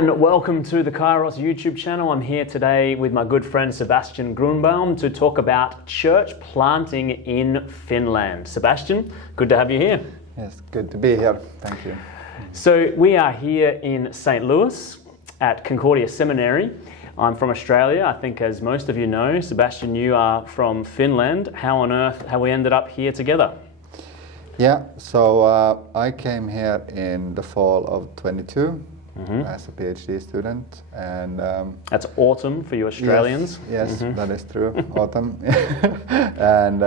And welcome to the Kairos YouTube channel. I'm here today with my good friend Sebastian Grünbaum to talk about church planting in Finland. Sebastian, good to have you here. Yes, good to be here. Thank you. So we are here in St. Louis at Concordia Seminary. I'm from Australia. I think, as most of you know, Sebastian, you are from Finland. How on earth have we ended up here together? Yeah, so I came here in the fall of 22 as a PhD student, and that's autumn for you Australians. Yes, that is true, autumn, and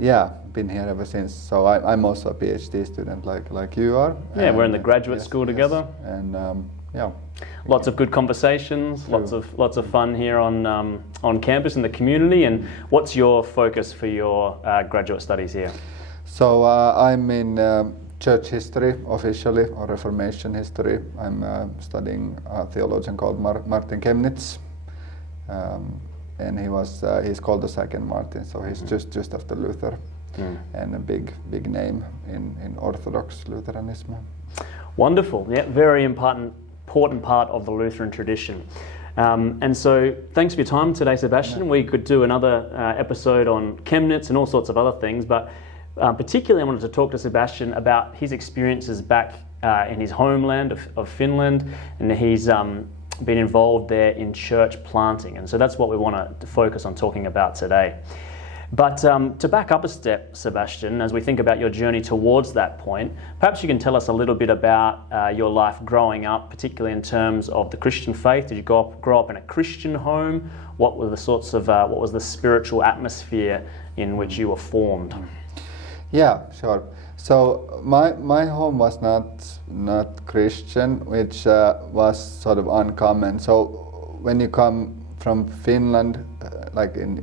yeah, been here ever since. So I'm also a PhD student, like you are. Yeah, we're in the graduate school together, and yeah. Lots of good conversations, lots of fun here on campus in the community. And what's your focus for your graduate studies here? So I'm in church history officially, or Reformation history. I'm studying a theologian called Martin Chemnitz, and he's called the second Martin, so he's just after Luther, and a big name in Orthodox Lutheranism. Wonderful, yeah, very important part of the Lutheran tradition. And so thanks for your time today, Sebastian. Yeah. We could do another episode on Chemnitz and all sorts of other things, but particularly I wanted to talk to Sebastian about his experiences back in his homeland of Finland, and he's been involved there in church planting, and so that's what we want to focus on talking about today. But to back up a step, Sebastian, as we think about your journey towards that point, perhaps you can tell us a little bit about your life growing up, particularly in terms of the Christian faith. Did you grow up in a Christian home? What were the sorts of what was the spiritual atmosphere in which you were formed? Yeah, sure. So my home was not Christian, which was sort of uncommon. So when you come from Finland, like in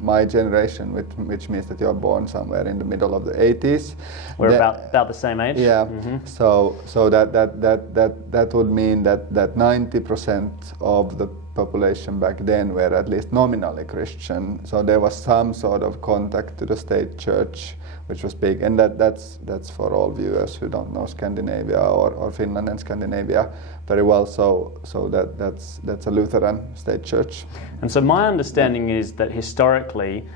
my generation, which means that you're born somewhere in the middle of the 80s. We're about the same age. Yeah. So that would mean that 90% of the population back then were at least nominally Christian. So there was some sort of contact to the state church, which was big, and that's for all viewers who don't know Scandinavia or Finland and Scandinavia very well. So that's a Lutheran state church. And so my understanding is that historically,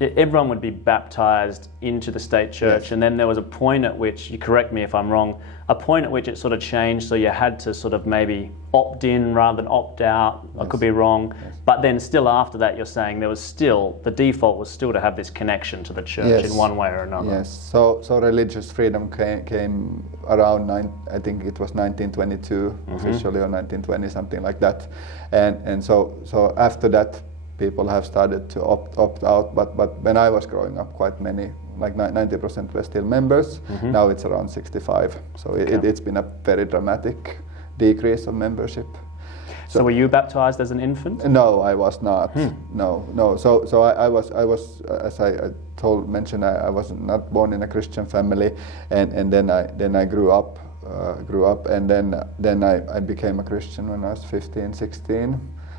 everyone would be baptized into the state church, yes. And then there was a point at which, you correct me if I'm wrong, a point at which it sort of changed, so you had to sort of maybe opt in rather than opt out. Yes. I could be wrong, yes. But then still after that you're saying there was still, the default was still to have this connection to the church, yes. In one way or another. Yes, so religious freedom came around, I think it was 1922 officially, or 1920, something like that, and so after that people have started to opt out, but when I was growing up, quite many, like 90% were still members. Now it's around 65, so it's been a very dramatic decrease of membership. So were you baptized as an infant? No, I was not. No. So I was, as I mentioned, I was not born in a Christian family, and then I grew up, and then I became a Christian when I was 15, 16.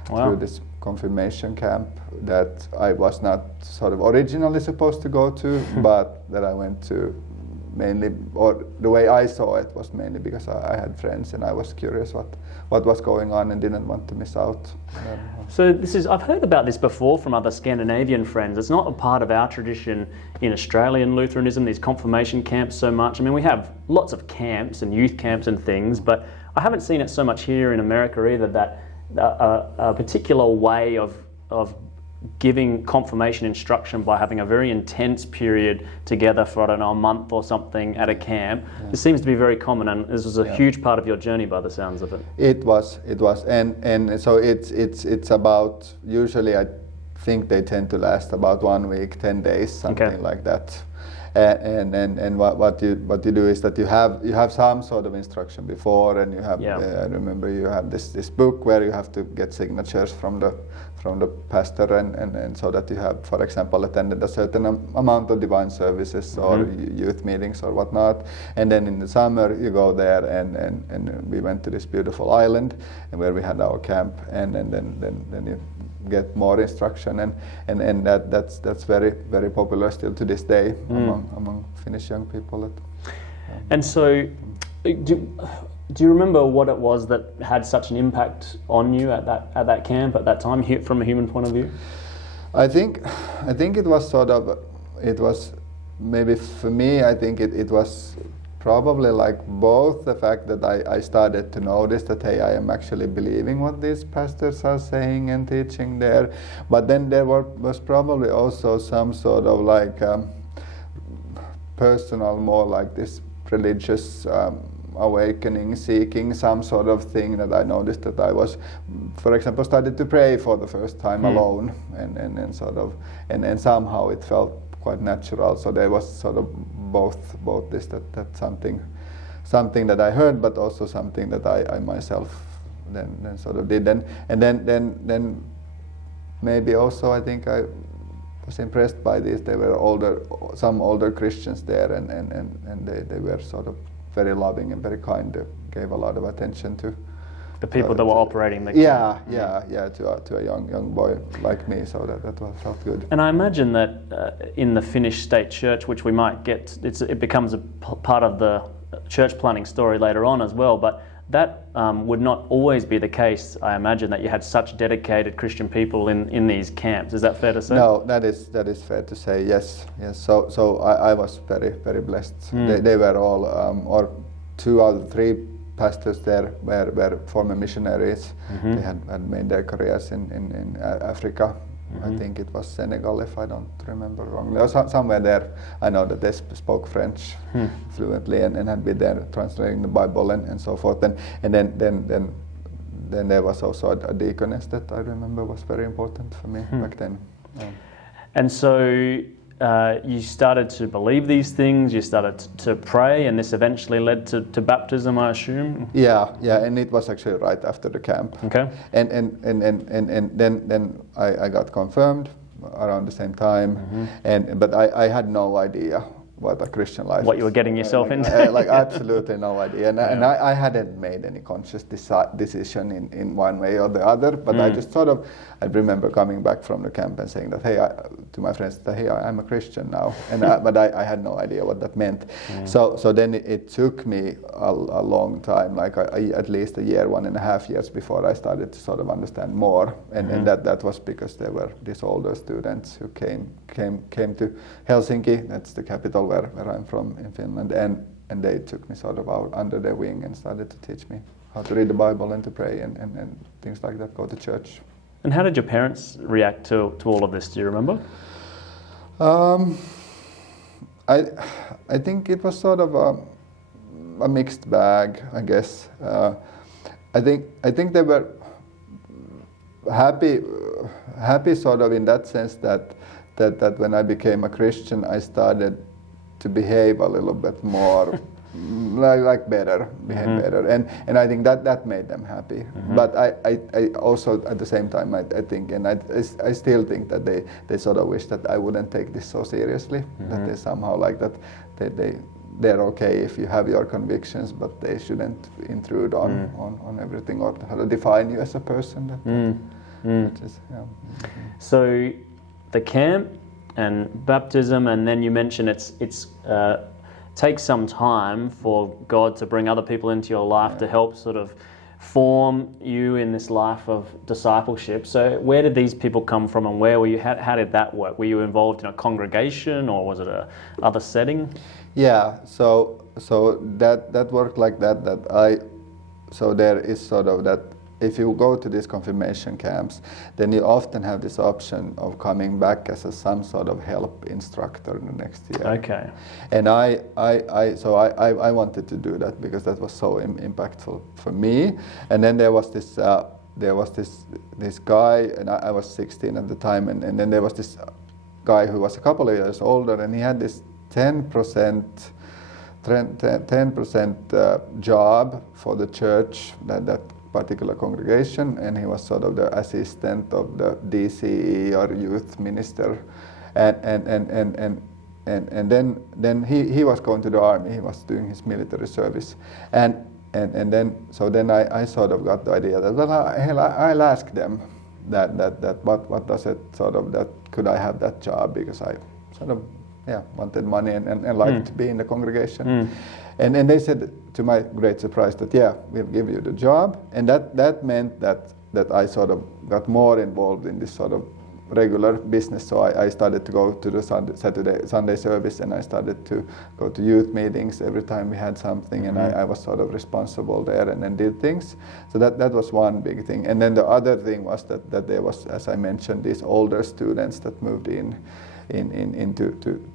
Wow. Through this confirmation camp that I was not sort of originally supposed to go to, but that I went to mainly, or the way I saw it was mainly because I had friends and I was curious what was going on and didn't want to miss out. So I've heard about this before from other Scandinavian friends. It's not a part of our tradition in Australian Lutheranism, these confirmation camps so much. I mean, we have lots of camps and youth camps and things, but I haven't seen it so much here in America either, that a particular way of giving confirmation instruction by having a very intense period together for, I don't know, a month or something at a camp. Yeah. This seems to be very common, and this was a huge part of your journey by the sounds of it. It was, and so it's about, usually I think they tend to last about 1 week, 10 days, something like that. And what you do is that you have some sort of instruction before, and you have I remember you have this book where you have to get signatures from the pastor, and so that you have, for example, attended a certain amount of divine services or youth meetings or whatnot. And then in the summer you go there, and we went to this beautiful island, and where we had our camp, and then you get more instruction, and that's very, very popular still to this day among Finnish young people. And so Do you remember what it was that had such an impact on you at that camp at that time, from a human point of view? I think it was maybe for me, I think it was probably like both the fact that I started to notice that, hey, I am actually believing what these pastors are saying and teaching there, but then there was probably also some sort of like personal, more like this religious awakening, seeking some sort of thing that I noticed that I was, for example, started to pray for the first time alone, and somehow it felt quite natural. So there was sort of both this that something that I heard, but also something that I myself then sort of did, and then maybe also I think I was impressed by this. There were some older Christians there, and they were sort of very loving and very kind. They gave a lot of attention to the people that were operating the camp. To a young boy like me, so that felt good. And I imagine that in the Finnish state church, which we might get, it becomes a part of the church planning story later on as well, but that would not always be the case. I imagine that you had such dedicated Christian people in these camps. Is that fair to say? No, that is fair to say. Yes. So I was very, very blessed. They were all, or 2 out of 3 pastors there were former missionaries. They had made their careers in Africa. I think it was Senegal, if I don't remember wrong. There was somewhere there. I know that they spoke French fluently and had been there translating the Bible and so forth. And then there was also a deaconess that I remember was very important for me back then. And so you started to believe these things. You started to pray, and this eventually led to baptism, I assume. Yeah, and it was actually right after the camp. Okay. And then I got confirmed around the same time, but I had no idea what a Christian life what you were getting yourself into. Like absolutely no idea, and I hadn't made any conscious decision in one way or the other, but I just sort of, I remember coming back from the camp and saying that, hey, to my friends, that, hey, I'm a Christian now, and but I had no idea what that meant. So then it took me a long time, like at least a year, 1.5 years before I started to sort of understand more, and that was because there were these older students who came to Helsinki. That's the capital where I'm from in Finland, and they took me sort of out under their wing and started to teach me how to read the Bible and to pray and things like that, go to church. And how did your parents react to all of this? Do you remember? I think it was sort of a mixed bag, I guess. I think they were happy sort of in that sense that when I became a Christian, I started to behave a little bit more like behave better, and I think that made them happy. But I also at the same time I think, and I still think that they sort of wish that I wouldn't take this so seriously, that they somehow like that they're okay if you have your convictions, but they shouldn't intrude on everything or how to define you as a person. Which is, So the camp and baptism, and then you mentioned it's takes some time for God to bring other people into your life to help sort of form you in this life of discipleship. So where did these people come from, and where were you? How did that work? Were you involved in a congregation, or was it a other setting? Yeah, so that worked like that. So there is sort of that. If you go to these confirmation camps, then you often have this option of coming back as some sort of help instructor in the next year. Okay. And I wanted to do that because that was so impactful for me. And then there was this guy, and I was 16 at the time, and then there was this guy who was a couple of years older, and he had this 10% job for the church, that particular congregation, and he was sort of the assistant of the DCE or youth minister, and then he was going to the army. He was doing his military service, and then I sort of got the idea that, well, I'll ask them that what does it sort of, that could I have that job, because I sort of wanted money and liked to be in the congregation. And they said, to my great surprise, that we'll give you the job. And that meant that I sort of got more involved in this sort of regular business. So I started to go to the Sunday service, and I started to go to youth meetings every time we had something, and I was sort of responsible there and then did things. So that was one big thing. And then the other thing was that there was, as I mentioned, these older students that moved into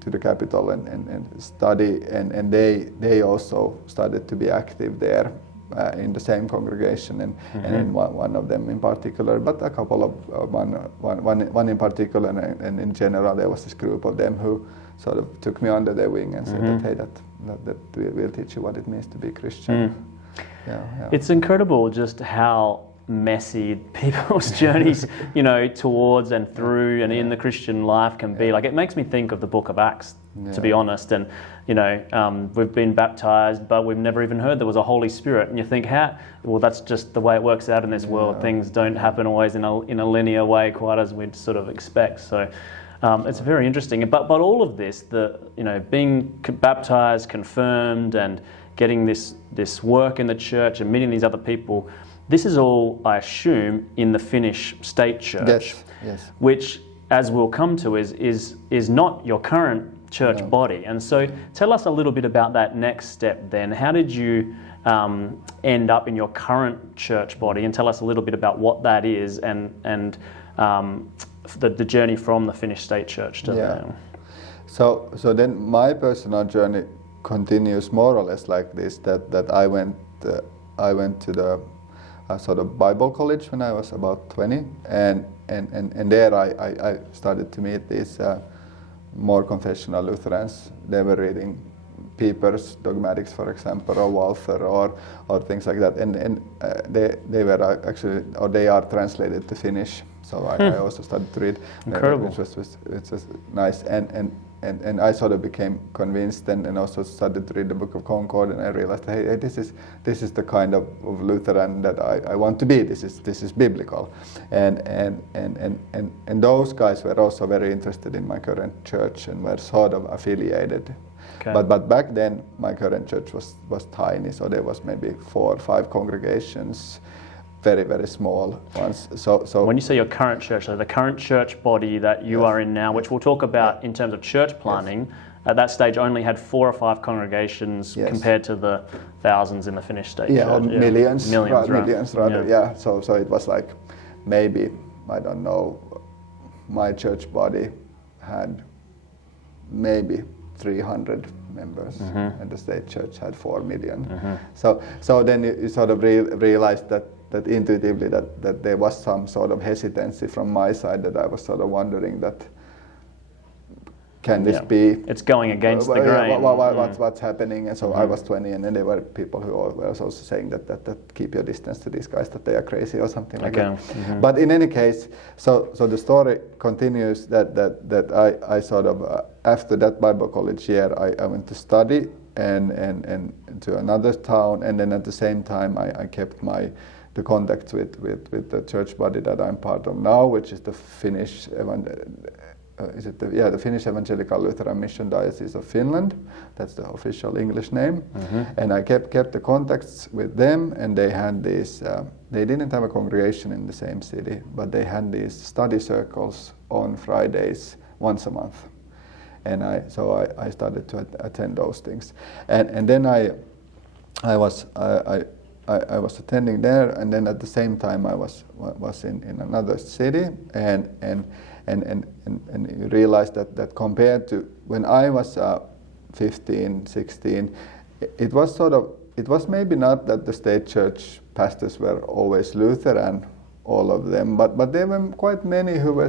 the capital and study, and they also started to be active there. In the same congregation, and in one of them in particular, but a couple of one in particular, and in general there was this group of them who sort of took me under their wing and said that, hey, that we'll teach you what it means to be Christian. It's incredible just how messy people's journeys, towards and through and in the Christian life can be. Like, it makes me think of the book of Acts, to be honest, and we've been baptized, but we've never even heard there was a Holy Spirit, and you think, well, that's just the way it works out in this world. Things don't happen always in a linear way, quite as we'd sort of expect. So it's very interesting. But all of this, being baptized, confirmed, and getting this work in the church and meeting these other people, this is all, I assume, in the Finnish state church, yes. Which, as we'll come to, is not your current church body. And so tell us a little bit about that next step then. How did you end up in your current church body, and tell us a little bit about what that is and the journey from the Finnish state church to there. So then my personal journey continues more or less like this, that I went to the sort of Bible college when I was about 20, and there I started to meet these more confessional Lutherans. They were reading Pieper's Dogmatics, for example, or Walther, or things like that, and they were actually, or they are translated to Finnish. So I also started to read, Incredible. which was nice, and I sort of became convinced, and also started to read the Book of Concord, and I realized, hey, this is the kind of Lutheran that I want to be. This is biblical, and those guys were also very interested in my current church and were sort of affiliated. Okay. But back then my current church was tiny, so there was maybe 4 or 5 congregations. Very, very small ones. So when you say your current church, so the current church body that you are in now, which we'll talk about in terms of church planning, at that stage only had 4 or 5 congregations compared to the thousands in the Finnish state church. Or millions rather. Yeah. So it was like, maybe, I don't know, my church body had maybe 300 members, and the state church had 4 million. So then you sort of realized that intuitively that there was some sort of hesitancy from my side, that I was sort of wondering that, can this be? It's going against the grain. What's happening? And so I was 20, and then there were people who were also saying that keep your distance to these guys, that they are crazy or something like that. But in any case, so the story continues that I sort of after that Bible college year I went to study and to another town, and then at the same time I kept the contact with the church body that I'm part of now, which is the Finnish the Finnish Evangelical Lutheran Mission Diocese of Finland. That's the official English name. And I kept the contacts with them, and they had these. They didn't have a congregation in the same city, but they had these study circles on Fridays once a month, and I started to attend those things, and then I was attending there, and then at the same time I was in another city, and you realize that compared to when I was 15, 16, it was maybe not that the state church pastors were always Lutheran, all of them, but there were quite many who were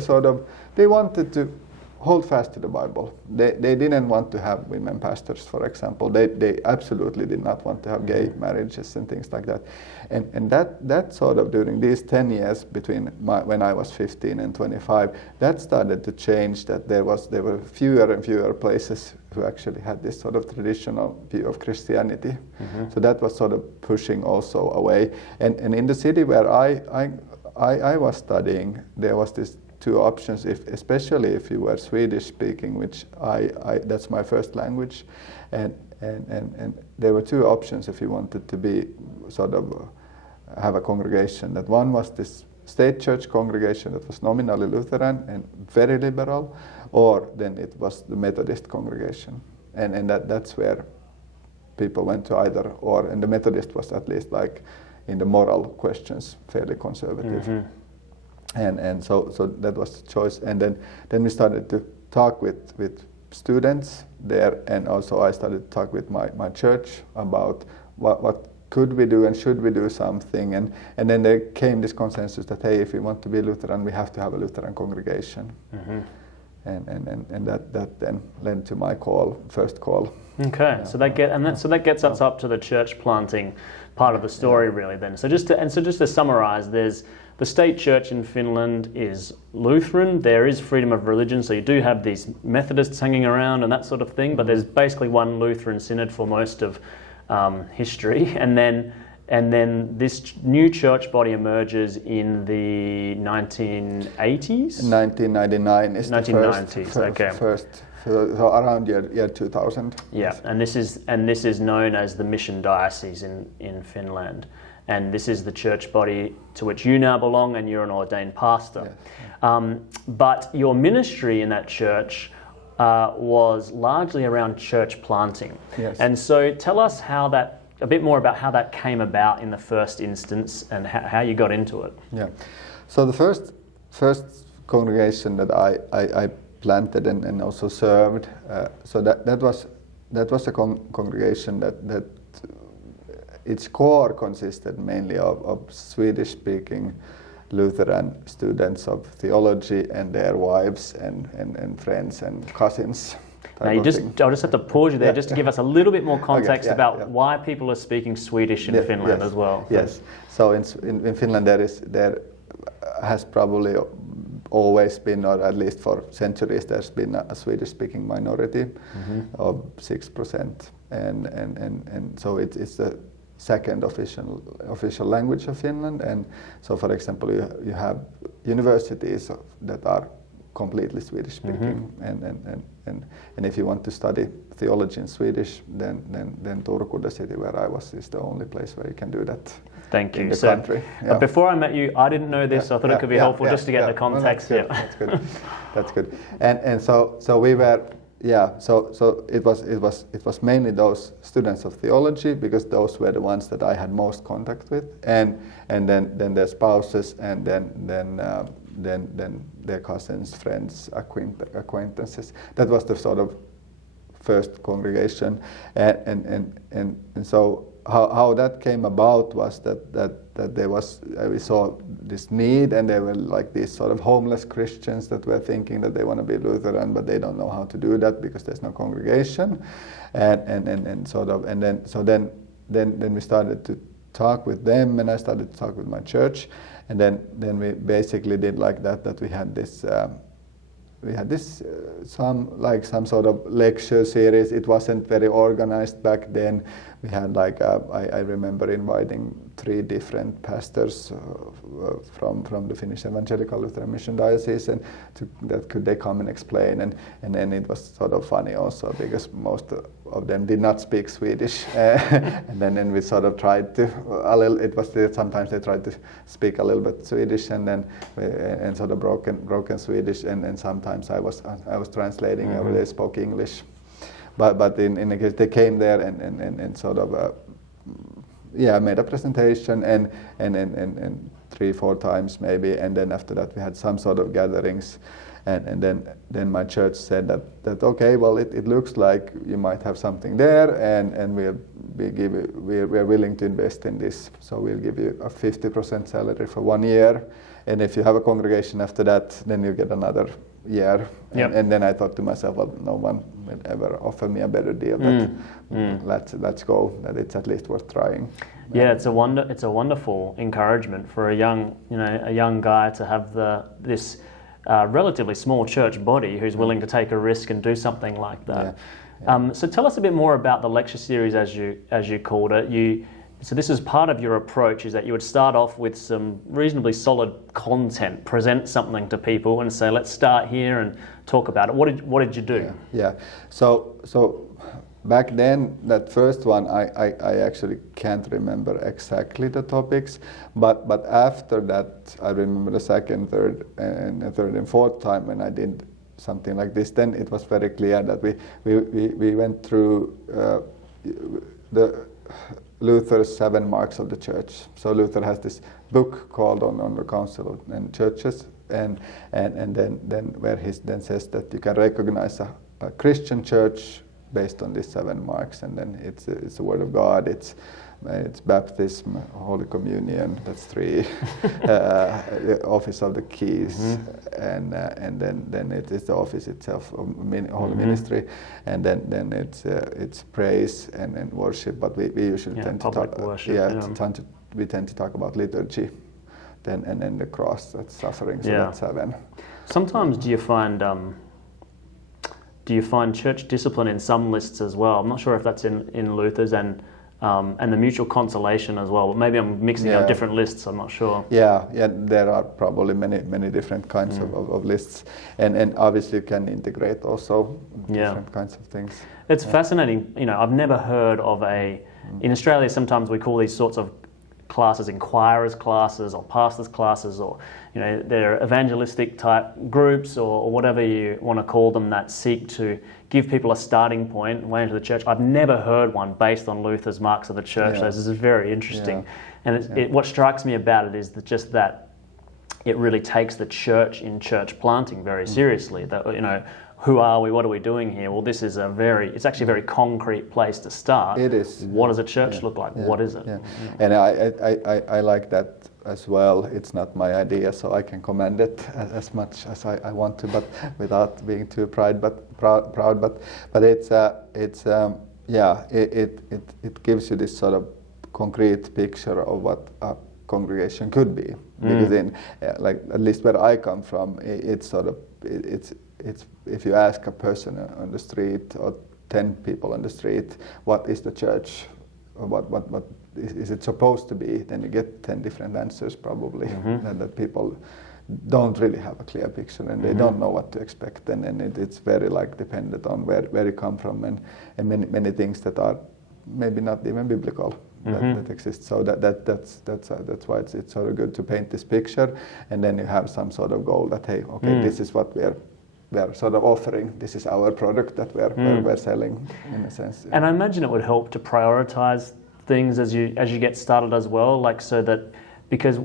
they wanted to hold fast to the Bible. They didn't want to have women pastors, for example. They absolutely did not want to have gay marriages and things like that. And that sort of during these 10 years between when I was 15 and 25, that started to change. That there were fewer and fewer places who actually had this sort of traditional view of Christianity. So that was sort of pushing also away. And in the city where I was studying, there was this two options, especially if you were Swedish speaking, which that's my first language, and there were two options if you wanted to be sort of have a congregation. That one was this state church congregation that was nominally Lutheran and very liberal, or then it was the Methodist congregation, and that's where people went to either or, and the Methodist was at least like in the moral questions fairly conservative. Mm-hmm. And so that was the choice, and then we started to talk with students there, and also I started to talk with my church about what could we do and should we do something, and then there came this consensus that hey, if we want to be Lutheran, we have to have a Lutheran congregation. Mm-hmm. And that then led to my first call. Okay, so that gets us up to the church planting part of the story, really. Then, so just to summarize, there's the state church in Finland is Lutheran. There is freedom of religion, so you do have these Methodists hanging around and that sort of thing. But there's basically one Lutheran synod for most of history, and then this new church body emerges in the 1980s? 1999 is 1990s, the first so around year 2000. Yeah, and this is known as the Mission Diocese in Finland. And this is the church body to which you now belong, and you're an ordained pastor. Yes. But your ministry in that church was largely around church planting. Yes. And so tell us a bit more about how that came about in the first instance and how you got into it. Yeah. So the first congregation that I planted and also served, so that was a congregation that its core consisted mainly of Swedish-speaking Lutheran students of theology and their wives and friends and cousins. Now I'll just have to pause you there just to give us a little bit more context about why people are speaking Swedish in Finland as well. Yes. So in Finland there has probably always been, or at least for centuries, there's been a Swedish-speaking minority of 6%, and so it's the second official language of Finland. And so, for example, you have universities that are completely Swedish speaking, and if you want to study theology in Swedish, then Turku, the city where I was, is the only place where you can do that. Thank you. In the country. But before I met you, I didn't know this. So I thought it could be helpful just to get the context. Well, that's good. That's good. And so we were. Yeah, so it was mainly those students of theology, because those were the ones that I had most contact with, and then their spouses, and then their cousins, friends, acquaintances. That was the sort of first congregation, and so how that came about was that there was we saw this need, and there were like these sort of homeless Christians that were thinking that they want to be Lutheran, but they don't know how to do that because there's no congregation, and then we started to talk with them, and I started to talk with my church, and then we basically did like that we had this. Some sort of lecture series. It wasn't very organized back then. We had I remember inviting 3 different pastors from the Finnish Evangelical Lutheran Mission Diocese, and could they come and explain, and then it was sort of funny also because most of them did not speak Swedish, and then we sort of tried to sometimes they tried to speak a little bit Swedish, and then and sort of broken Swedish, and sometimes I was translating, or they spoke English, but in the case they came there and sort of made a presentation and 3-4 times maybe, and then after that we had some sort of gatherings, and then my church said that okay, well it looks like you might have something there, and we're willing to invest in this, so we'll give you a 50% salary for 1 year, and if you have a congregation after that, then you get another year. Yep. And then I thought to myself, well, no one will ever offer me a better deal. Let's go. That it's at least worth trying. Yeah, it's a wonderful encouragement for a young guy to have this relatively small church body who's willing to take a risk and do something like that. Yeah. So tell us a bit more about the lecture series, as you called it. So this is part of your approach, is that you would start off with some reasonably solid content, present something to people and say, let's start here and talk about it. What did you do? Yeah. So back then, that first one, I actually can't remember exactly the topics, but after that, I remember the second, third and fourth time when I did something like this. Then it was very clear that we went through the Luther's 7 marks of the church. So Luther has this book called on the Council and Churches, and then where he then says that you can recognize a Christian church based on these 7 marks, and then it's the Word of God, it's baptism, Holy Communion, that's 3, the office of the keys, and then it is the office itself of Holy Ministry, and then it's praise and worship. But we usually tend to talk worship, we tend to talk about liturgy, then and then the cross, that's suffering. So that's 7. Sometimes do you find church discipline in some lists as well? I'm not sure if that's in Luther's and the mutual consolation as well. Maybe I'm mixing up different lists. I'm not sure. Yeah. There are probably many different kinds of lists, and obviously you can integrate also different kinds of things. It's fascinating. I've never heard of in Australia. Sometimes we call these sorts of classes inquirers classes or pastors classes, or they're evangelistic type groups or whatever you want to call them, that seek to give people a starting point way into the church. I've never heard one based on Luther's marks of the church. So this is very interesting. And what strikes me about it is that it really takes the church in church planting very seriously. That who are we? What are we doing here? Well, this is it's actually a very concrete place to start. It is. What does a church look like? What is it? Yeah. And I like that as well. It's not my idea, so I can commend it as much as I want to, but without being too proud. But it gives you this sort of concrete picture of what a congregation could be. Because at least where I come from, it's if you ask a person on the street or 10 people on the street, what is the church? Or what is it supposed to be? Then you get 10 different answers probably, and that people don't really have a clear picture, and they don't know what to expect, and it's very dependent on where you come from, and many things that are maybe not even biblical that exist. So that's why it's sort of good to paint this picture, and then you have some sort of goal that this is what we are sort of offering. This is our product that we're selling, in a sense. And I imagine it would help to prioritize things as you get started as well, so that, because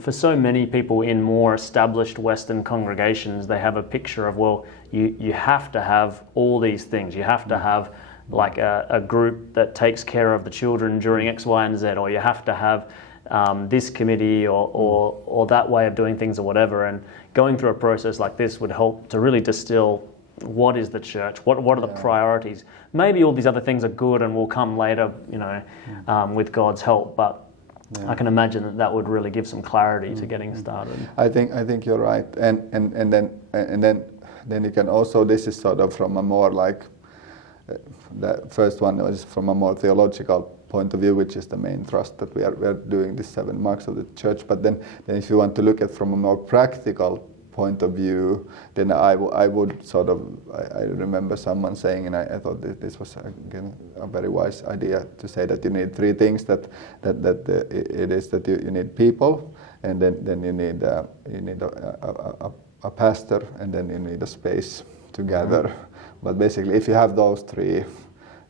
for so many people in more established Western congregations, they have a picture of, well, you have to have all these things. You have to have a group that takes care of the children during X, Y, and Z, or you have to have this committee or that way of doing things or whatever. And going through a process like this would help to really distill what is the church, what are the priorities. Maybe all these other things are good and will come later, with God's help, but I can imagine that would really give some clarity to getting started. I think you're right, and then you can also, this is sort of from a more the first one was from a more theological point of view, which is the main thrust that we are doing these 7 marks of the church. But then if you want to look at from a more practical point of view, then I would sort of, I remember someone saying, and I thought this was again a very wise idea, to say that you need 3 things. That it is that you need people, and then you need a pastor, and then you need a space to gather. But basically, if you have those 3,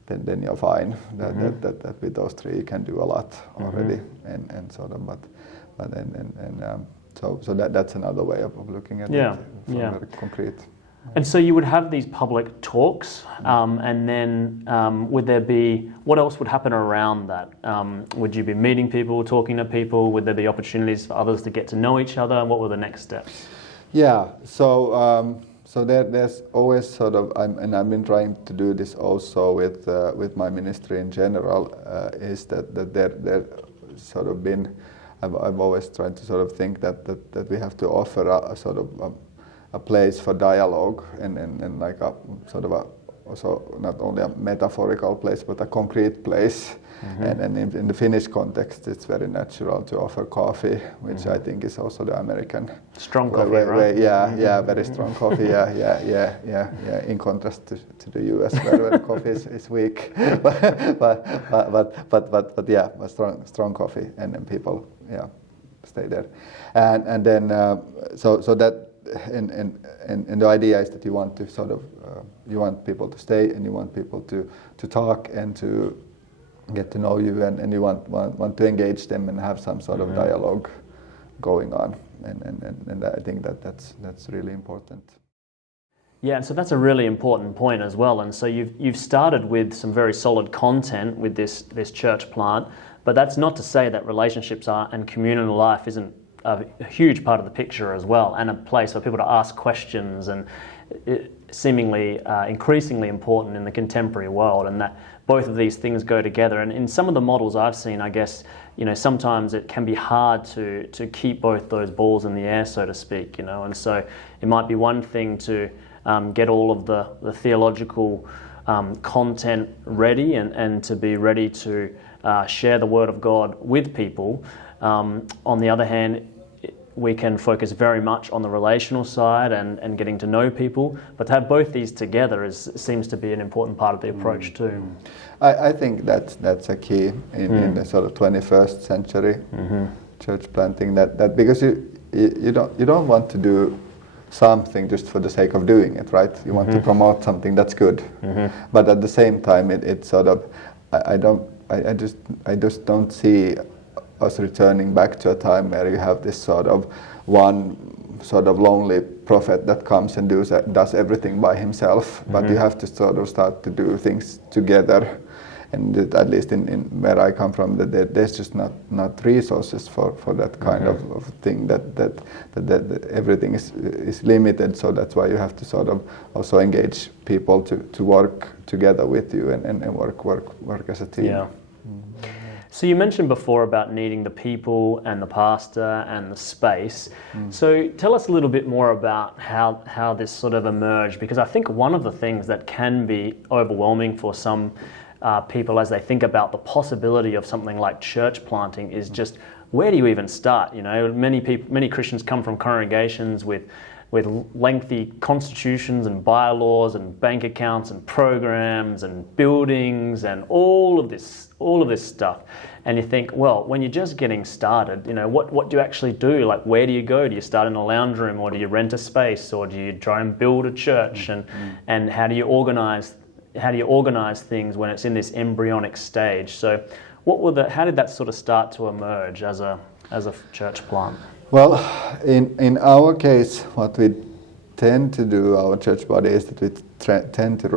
then you're fine. That with those 3 you can do a lot already, and sort of. But then so that's another way of looking at it. Very concrete. And so you would have these public talks, and then what else would happen around that? Would you be meeting people, talking to people? Would there be opportunities for others to get to know each other? What were the next steps? Yeah, so there's always sort of, and I've been trying to do this also with my ministry in general, is that there sort of been, I've always tried to sort of think that we have to offer a sort of a place for dialogue and like a sort of also not only a metaphorical place but a concrete place. And in the Finnish context, it's very natural to offer coffee, which I think is also the American strong coffee, right? Yeah, very strong coffee. Yeah. In contrast to the US, where coffee is weak, but strong coffee, and then people stay there, and then so that and the idea is that you want to sort of you want people to stay, and you want people to talk and to get to know you, and you want to engage them and have some sort of dialogue going on, and I think that's really important. Yeah, and so that's a really important point as well. And so you've started with some very solid content with this church plant, but that's not to say that relationships and communal life isn't a huge part of the picture as well, and a place for people to ask questions, and seemingly increasingly important in the contemporary world, and that both of these things go together. And in some of the models I've seen, I guess, sometimes it can be hard to keep both those balls in the air, so to speak, and so it might be one thing to get all of the theological content ready and to be ready to share the Word of God with people. On the other hand, we can focus very much on the relational side and getting to know people, but to have both these together seems to be an important part of the approach too. I think that's a key in the sort of 21st century church planting, that because you don't want to do something just for the sake of doing it, right? You want to promote something that's good, but at the same time it's sort of I just don't see us returning back to a time where you have this sort of one sort of lonely prophet that comes and does everything by himself, but you have to sort of start to do things together. And at least in where I come from, there's just not resources for that kind of thing, that everything is limited, so that's why you have to sort of also engage people to work together with you and work as a team. Yeah. So you mentioned before about needing the people and the pastor and the space. So tell us a little bit more about how this sort of emerged, because I think one of the things that can be overwhelming for some people as they think about the possibility of something like church planting is just, where do you even start? Many Christians come from congregations with lengthy constitutions and bylaws and bank accounts and programs and buildings and all of this stuff, and you think, well, when you're just getting started, what do you actually do? Like, where do you go? Do you start in a lounge room, or do you rent a space, or do you try and build a church? And how do you organize things when it's in this embryonic stage? So how did that sort of start to emerge as a church plant? Well, in our case, what we tend to do, our church body, is that we tend to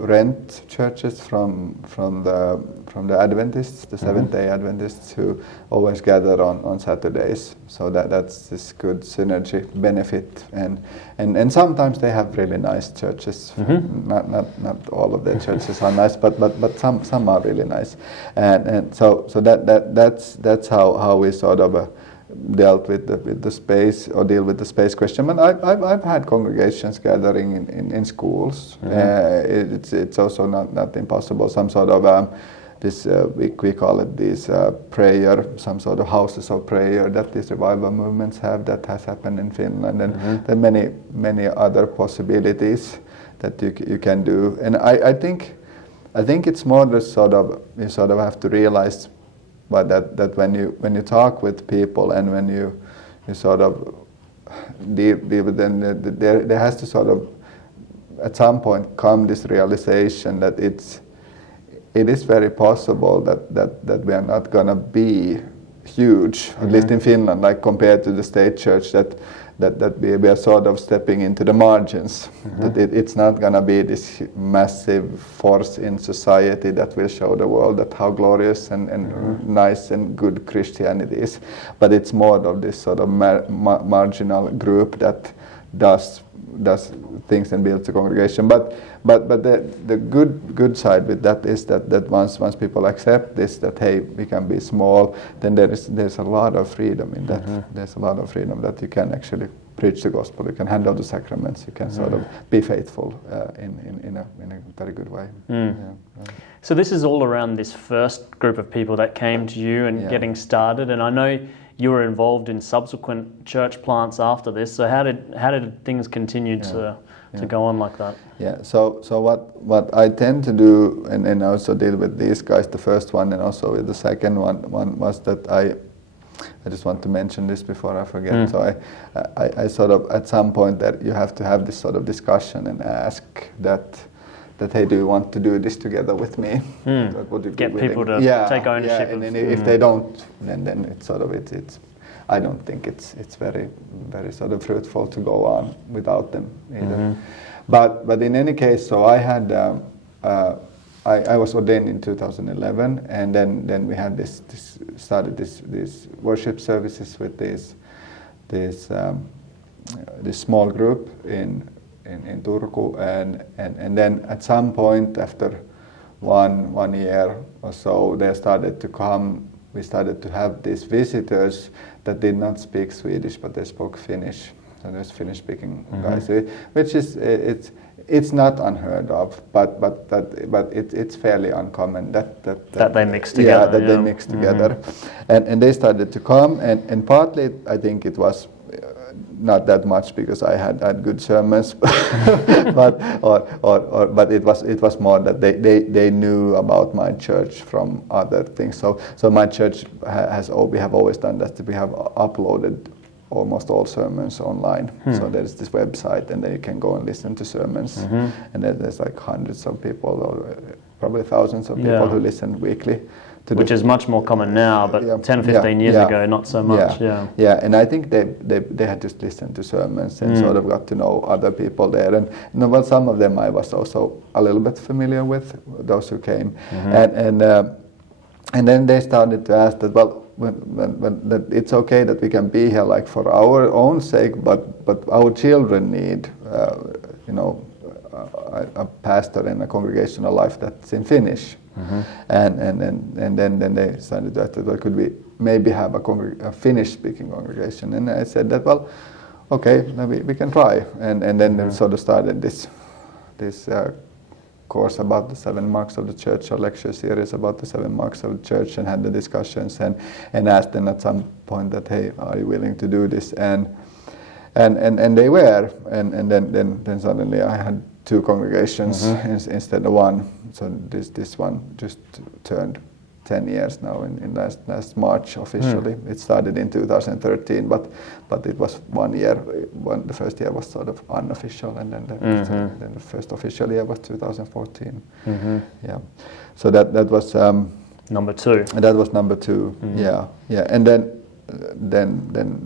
rent churches from the Adventists, the Seventh-day Adventists, who always gather on Saturdays. So that's this good synergy benefit, and sometimes they have really nice churches. Not all of their churches are nice, but some are really nice, and so that's how we sort of dealt with the space, or deal with the space question. And I've had congregations gathering in schools. It's also not impossible. Some sort of we call it these prayer, some sort of houses of prayer that these revival movements have. That has happened in Finland, and there are many other possibilities that you can do. And I think it's more the sort of, you sort of have to realize, but that when you talk with people, and when you sort of deal with them, there has to sort of at some point come this realization that it is very possible that we are not going to be huge, at least in Finland, like compared to the state church, that we are sort of stepping into the margins. That it's not going to be this massive force in society that will show the world that how glorious and nice and good Christianity is. But it's more of this sort of marginal group that does things and builds a congregation. But the good side with that is that once people accept this, that hey, we can be small, then there's a lot of freedom in that. There's a lot of freedom that you can actually preach the gospel, you can handle the sacraments, you can sort of be faithful in a very good way. So this is all around this first group of people that came to you and getting started, and I know you were involved in subsequent church plants after this. So how did things continue to go on like that? Yeah. So what I tend to do, and also deal with these guys, the first one and also with the second one was that I just want to mention this before I forget. So I sort of, at some point, that you have to have this sort of discussion and ask that hey, do you want to do this together with me? Would you get people to take ownership. And then if they don't, then it's sort of it's. I don't think it's very sort of fruitful to go on without them either. But in any case, so I had I was ordained in 2011, and then we had started these worship services with this small group in Turku, and then at some point after one year or so, they started to come. We started to have these visitors that did not speak Swedish, but they spoke Finnish. So there's Finnish-speaking guys, which is it's not unheard of, but it's fairly uncommon that they mix together. That they mix together, and they started to come, and partly I think it was not that much because I had good sermons, but it was more that they knew about my church from other things. So my church we have always done that. We have uploaded almost all sermons online. So there's this website, and then you can go and listen to sermons, and there's like hundreds of people, or probably thousands of people who listen weekly. Which is much more common now, but 10 or 15 years ago, not so much. Yeah, and I think they had just listened to sermons and sort of got to know other people there. And some of them I was also a little bit familiar with, those who came. And then they started to ask that, well, that it's okay that we can be here like for our own sake, but our children need, a pastor and a congregational life that's in Finnish. And then they started to ask, well, could we maybe have a Finnish-speaking congregation? And I said that, well, okay, maybe we can try. And then they sort of started this course about the 7 marks of the church, or lecture series about the 7 marks of the church, and had the discussions and asked them at some point that, hey, are you willing to do this? And they were, and then suddenly I had 2 congregations instead of 1. So this one just turned 10 years now in last March officially. It started in 2013, but it was 1 year. The first year was sort of unofficial, and then the first official year was 2014. Yeah, so that was number 2. That was number 2. Yeah, and then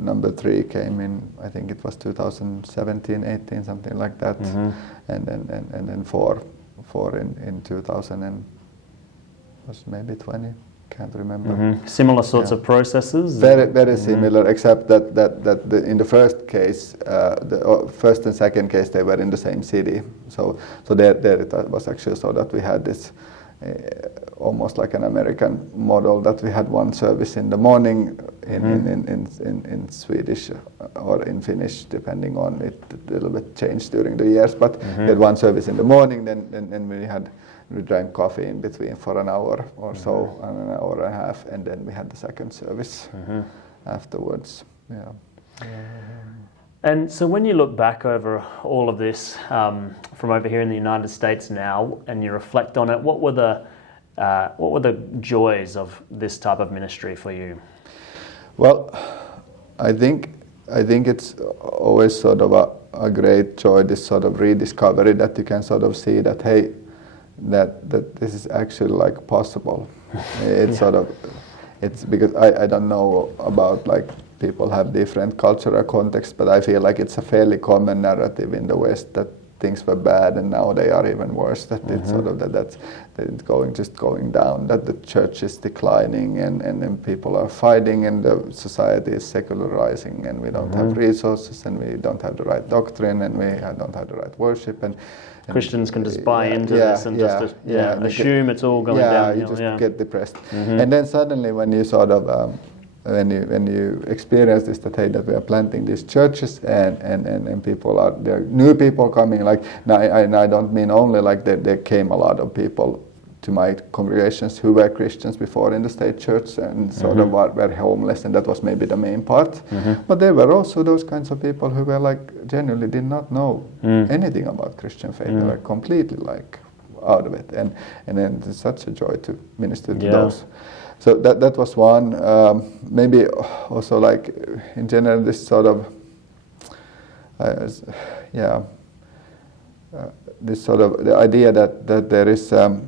number 3 came in. I think it was 2017, 18, something like that, and then 4 in 2000 and was maybe 20. Can't remember. Similar sorts of processes. Very similar, except that in the first case, the first and second case, they were in the same city. So there it was actually so that we had this. Almost like an American model, that we had one service in the morning in Swedish or in Finnish, depending on it. A little bit changed during the years, but we had one service in the morning. Then we drank coffee in between for an hour or so, and an hour and a half, and then we had the second service afterwards. Yeah. And so when you look back over all of this from over here in the United States now, and you reflect on it, what were the joys of this type of ministry for you? Well, I think it's always sort of a great joy, this sort of rediscovery, that you can sort of see that, hey, that this is actually like possible. It's sort of, it's because I don't know about like people have different cultural contexts, but I feel like it's a fairly common narrative in the West that things were bad and now they are even worse. That it's sort of that it's going down. That the church is declining and people are fighting and the society is secularizing and we don't have resources and we don't have the right doctrine and we don't have the right worship and Christians can just buy into this and assume it's all going down. You just get depressed. And then suddenly when you sort of when you experience this, that hey, that we are planting these churches and people are there, new people coming. Like now, I don't mean only like there came a lot of people to my congregations who were Christians before in the state church and sort of were homeless, and that was maybe the main part. But there were also those kinds of people who were like genuinely did not know anything about Christian faith. They were completely like out of it, and then it's such a joy to minister to those. So that was one. Maybe also like in general this sort of this sort of the idea that there is that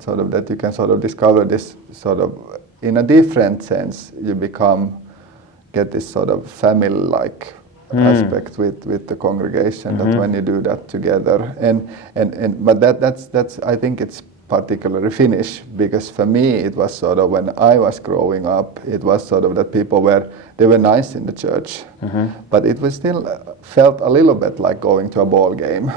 sort of that you can sort of discover this sort of in a different sense. You get this sort of family-like aspect with the congregation. That when you do that together, but that's I think it's particularly Finnish, because for me it was sort of when I was growing up, it was sort of that people were nice in the church, but it was still felt a little bit like going to a ball game,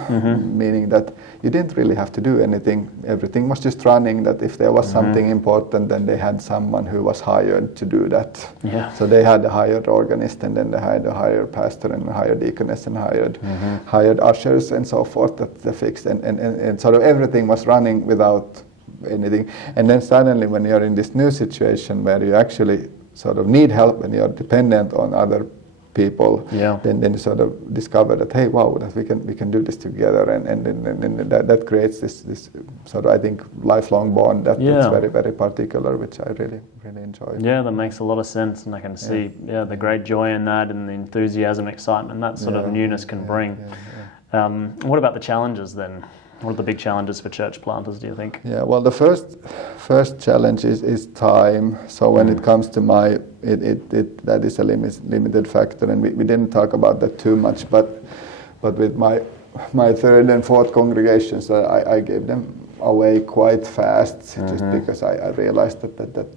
meaning that you didn't really have to do anything. Everything was just running. That if there was something important, then they had someone who was hired to do that. So they had a hired organist, and then they had a hired pastor and a hired deaconess and hired ushers and so forth that they fixed, and sort of everything was running without anything. And then suddenly when you're in this new situation where you actually sort of need help and you're dependent on other people, then you sort of discover that hey, wow, that we can do this together, and that creates this sort of, I think, lifelong bond that's very, very particular, which I really enjoy. Yeah, that makes a lot of sense, and I can see the great joy in that, and the enthusiasm, excitement that sort of newness can bring. What about the challenges then? What are the big challenges for church planters, do you think? Yeah, well, the first challenge is time. So when it comes to that is a limited factor, and we didn't talk about that too much. But with my third and fourth congregations, I gave them away quite fast, just because I realized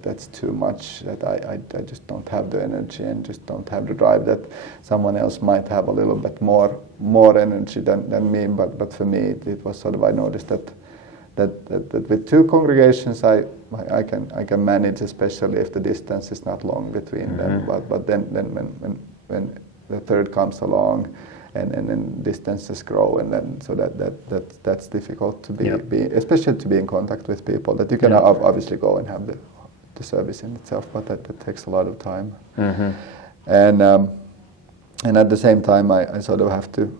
that's too much. That I just don't have the energy and just don't have the drive. That someone else might have a little bit more energy than me. But for me, it was sort of, I noticed that with two congregations I can manage, especially if the distance is not long between them. But then when the third comes along, and then distances grow, and then so that's difficult to be especially to be in contact with people. That you can obviously go and have the service in itself, but that takes a lot of time. And at the same time, I sort of have to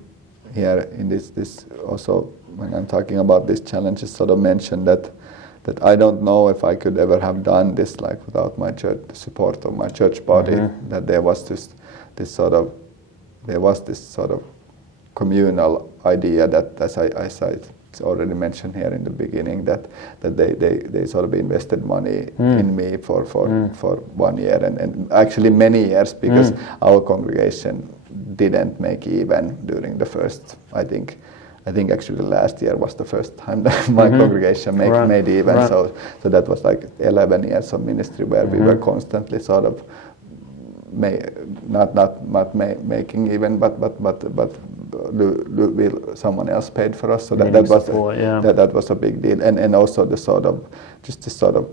here in this also, when I'm talking about these challenges, sort of mention that I don't know if I could ever have done this like without my church, the support of my church body. That there was this sort of communal idea that, as I already mentioned here in the beginning, that they sort of invested money in me for 1 year and actually many years, because our congregation didn't make even during the first, I think actually last year was the first time that my congregation made even. So that was like 11 years of ministry where we were constantly sort of not making even, but someone else paid for us. So that was a big deal, and also the sort of just this sort of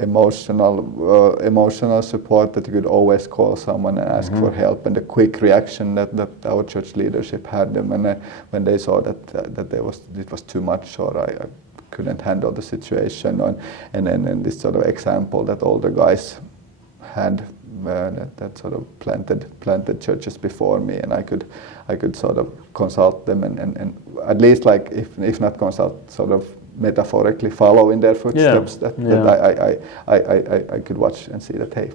emotional support, that you could always call someone and ask for help, and the quick reaction that our church leadership had them when they saw that it was too much, or I couldn't handle the situation, and then this sort of example that all the guys had that sort of planted churches before me, and I could sort of consult them and at least, like if not consult, sort of metaphorically follow in their footsteps. That I could watch and see that hey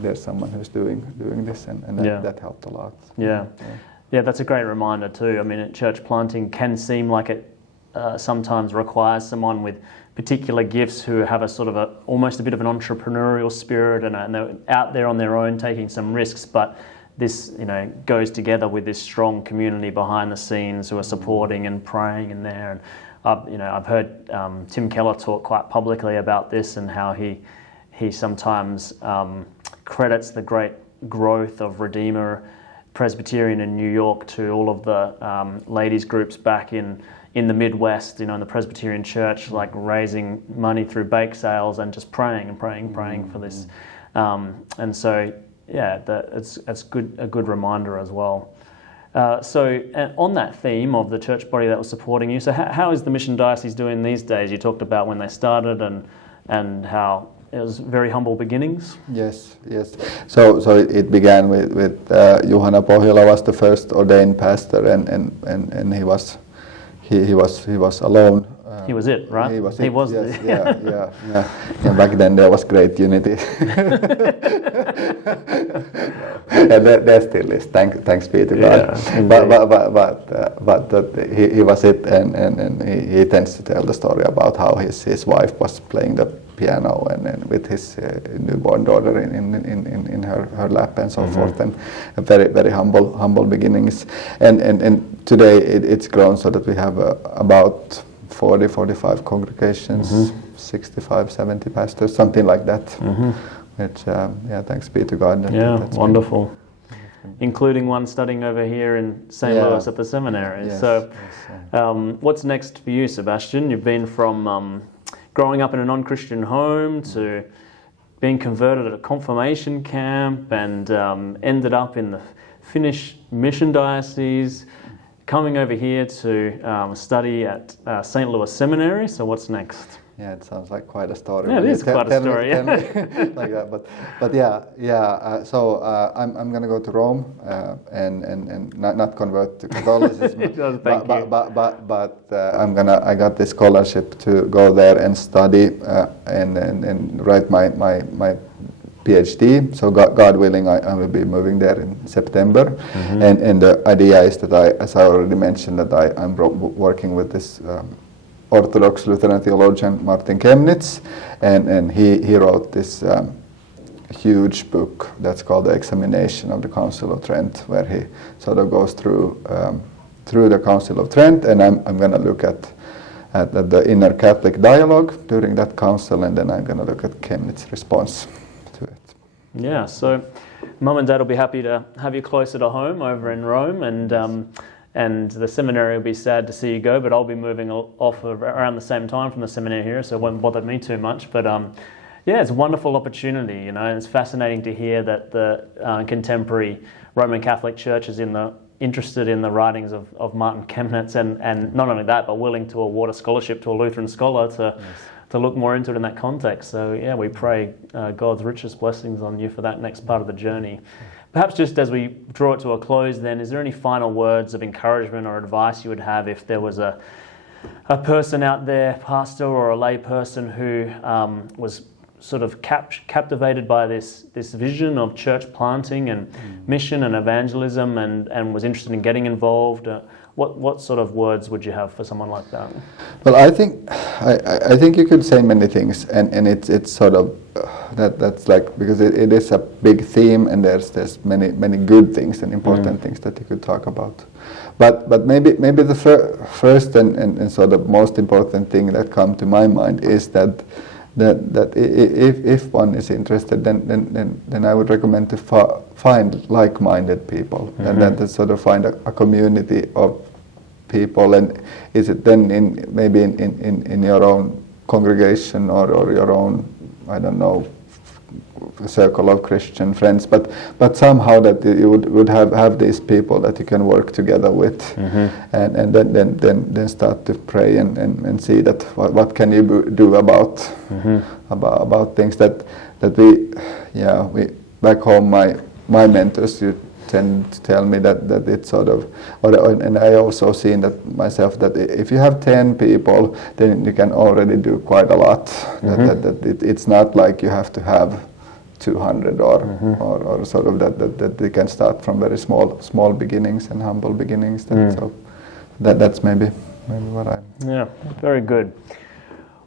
there's someone who's doing this, and that helped a lot. Yeah, that's a great reminder too. I mean, church planting can seem like it sometimes requires someone with particular gifts who have a sort of almost a bit of an entrepreneurial spirit, and they're out there on their own taking some risks, but this goes together with this strong community behind the scenes who are supporting and praying in there. And I've heard Tim Keller talk quite publicly about this, and how he sometimes credits the great growth of Redeemer Presbyterian in New York to all of the ladies groups back in in the Midwest, in the Presbyterian Church, like raising money through bake sales and just praying and praying for this. And so, it's a good reminder as well. So on that theme of the church body that was supporting you, so how is the Mission Diocese doing these days? You talked about when they started and how it was very humble beginnings. Yes. So it began with Juhana Pohjola was the first ordained pastor, and he was alone. He was it, right? He was it. He was. Yes, yeah. And back then there was great unity. And there still is. Thanks be to God. But he was it, and he tends to tell the story about how his wife was playing the piano and with his newborn daughter in her lap and so forth, and very humble beginnings. And today it's grown so that we have about 40-45 congregations, 65-70 pastors, something like that. Which thanks be to God. That's wonderful. Including one studying over here in St. Louis at the seminary. Yes, so, what's next for you, Sebastian? You've been from growing up in a non-Christian home to being converted at a confirmation camp and ended up in the Finnish Mission Diocese, coming over here to study at St. Louis Seminary. So what's next? Yeah, it sounds like quite a story. Yeah, it is quite a story. Tell me like that, but yeah. So I'm going to go to Rome and not convert to Catholicism. but I got this scholarship to go there and study and write my PhD. So God willing, I will be moving there in September. And the idea is that as I already mentioned, that I'm working with this Orthodox Lutheran theologian Martin Chemnitz, and he wrote this huge book that's called The Examination of the Council of Trent, where he sort of goes through the Council of Trent, and I'm going to look at the inner Catholic dialogue during that council, and then I'm going to look at Chemnitz's response to it. Yeah, so Mum and Dad will be happy to have you closer to home over in Rome, and the seminary will be sad to see you go, but I'll be moving off around the same time from the seminary here, so it won't bother me too much. But it's a wonderful opportunity, and it's fascinating to hear that the contemporary Roman Catholic Church is interested in the writings of Martin Chemnitz, and not only that, but willing to award a scholarship to a Lutheran scholar to look more into it in that context. So we pray God's richest blessings on you for that next part of the journey. Perhaps just as we draw it to a close then, is there any final words of encouragement or advice you would have if there was a person out there, pastor or a lay person, who was sort of captivated by this vision of church planting and mission and evangelism and was interested in getting involved? What sort of words would you have for someone like that? Well, I think you could say many things, and it's sort of that's like, because it is a big theme, and there's many good things and important things that you could talk about. But maybe the first and sort of most important thing that come to my mind is that if one is interested, then I would recommend to find like-minded people, and then to sort of find a community of people. And is it then in your own congregation or your own, I don't know, circle of Christian friends, but somehow that you would have these people that you can work together with, and then start to pray and see that what can you do about things that we back home, my mentors, you tend to tell me that it's sort of, and I also seen that myself, that if you have 10 people, then you can already do quite a lot. It's not like you have to have 200 or sort of that they can start from very small beginnings and humble beginnings. So that's maybe what I... Yeah, very good.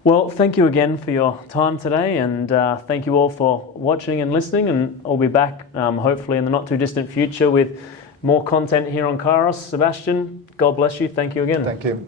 Well, thank you again for your time today, and thank you all for watching and listening, and I'll be back hopefully in the not too distant future with more content here on Kairos. Sebastian, God bless you. Thank you again. Thank you.